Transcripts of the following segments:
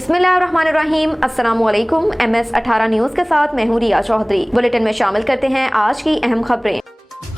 बिस्मिल्लाहिर्रहमानिर्रहीम। अस्सलामुअलैकुम। MS18 news के साथ मैं हूं रिया चौधरी। बुलेटिन में शामिल करते हैं आज की अहम खबरें।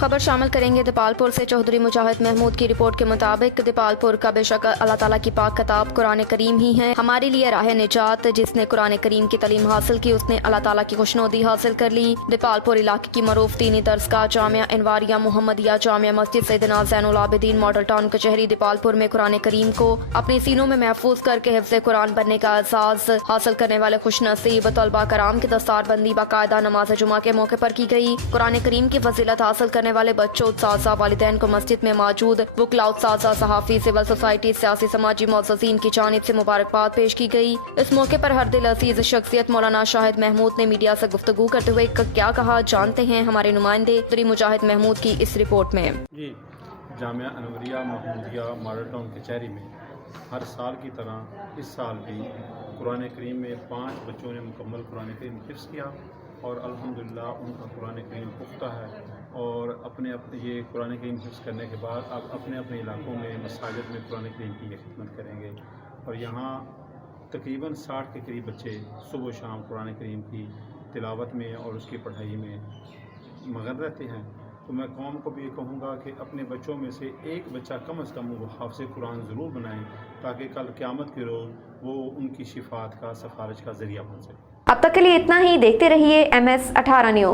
खबर शामिल करेंगे दीपालपुर से चौधरी मुजाहिद महमूद की रिपोर्ट के मुताबिक दीपालपुर का बेशक अल्लाह ताला की पाक किताब कुरान करीम ही है हमारे लिए राह निजात। जिसने कुरान करीम की तालीम हासिल की उसने अल्लाह ताला की खुशनुदी हासिल कर ली। दीपालपुर इलाके की मरूफ दीनी दरसगाह जामिया इनवारिया मुहम्मदिया जामिया मस्जिद सैयदना ज़ैनुल आबिदीन मॉडल टाउन कचहरी दीपालपुर में कुरान करीम को अपने सीनों में महफूज करके हिफ्ज़ कुरान बनने का एजाज़ हासिल करने वाले खुशनसीब तलबा कराम की दस्तारबंदी बाकायदा नमाज जुमा के मौके पर की गई। कुरान करीम की फजीलत हासिल करने वाले बच्चों उत्साज़ा वालिदैन को मस्जिद में मौजूद वकला उत्साज़ा सहाफ़ी सिविल सोसाइटी सियासी समाजी मुअज़्ज़ज़ीन की जानिब से मुबारकबाद पेश की गई। इस मौके पर हर दिल अज़ीज़ शख्सियत मौलाना शाहिद महमूद ने मीडिया से गुफ्तगू करते हुए क्या कहा, जानते हैं हमारे नुमाइंदे चौधरी मुजाहिद महमूद की इस रिपोर्ट में। जी, जामिया अनवरिया मोहम्मदिया मॉडल टाउन कचहरी में हर साल की तरह इस साल भी कुरान करीम में 5 बच्चों ने मुकम्मल कुरान करीम हिफ्ज़ किया और अल्हम्दुलिल्लाह उनका कुरान करीम पुख्ता है और अपने ये कुरान करीम हिफ्ज़ करने के बाद अब अपने अपने इलाकों में मसाजिद में कुरान करीम की खिदमत करेंगे। और यहाँ तकरीबन 60 के करीब बच्चे सुबह शाम कुरान करीम की तिलावत में और उसकी पढ़ाई में मगन रहते हैं। तो मैं कौम को भी ये कहूँगा कि अपने बच्चों में से एक बच्चा कम से कम वो हाफ़िज़ कुरान ज़रूर बनाएं ताकि कल क़यामत के रोज़ वो उनकी शिफात का सफ़ारिश का ज़रिया बन सके। अब तक के लिए इतना ही। देखते रहिए MS18 न्यूज़।